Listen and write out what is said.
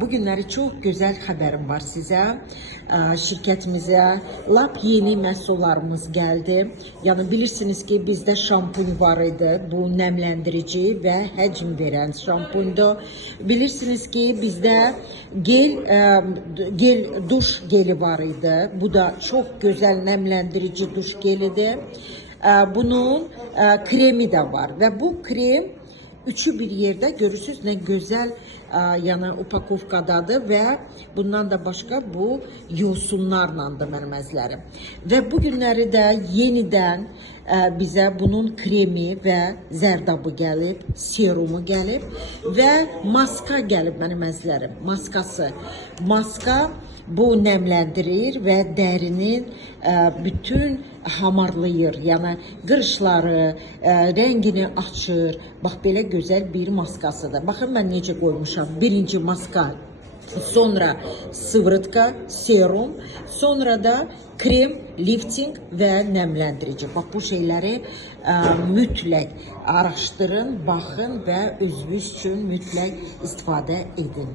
Bugünləri çox gözəl xəbərim var sizə. Şirkətimizə lap yeni məhsullarımız gəldi. Yəni bilirsiniz ki, bizdə şampun var idi. Bu nəmləndirici və həcm verən şampundur. Bilirsiniz ki, bizdə gel duş geli var idi. Bu da çox gözəl nəmləndirici duş gelidir. Bunun kremi də var və bu krem üçü bir yerdə görürsünüz nə gözəl yəni upakovkadadır və bundan da başqa bu yosunlarlandır mənim əzlərim. Və bu günləri də yenidən bizə bunun kremi və zərdabı gəlib, serumu gəlib və maska gəlib mənim əzlərim. Maska bu nəmləndirir və dərinin bütün hamarlayır, yəni qırışları, rəngini açır. Bax, belə gözəl bir maskasıdır. Baxın, mən necə qoymuşam. Birinci maska, sonra sıvırtka, serum, sonra da krem, lifting və nəmləndirici. Bax, bu şeyləri mütləq araşdırın, baxın və özünüz üçün mütləq istifadə edin.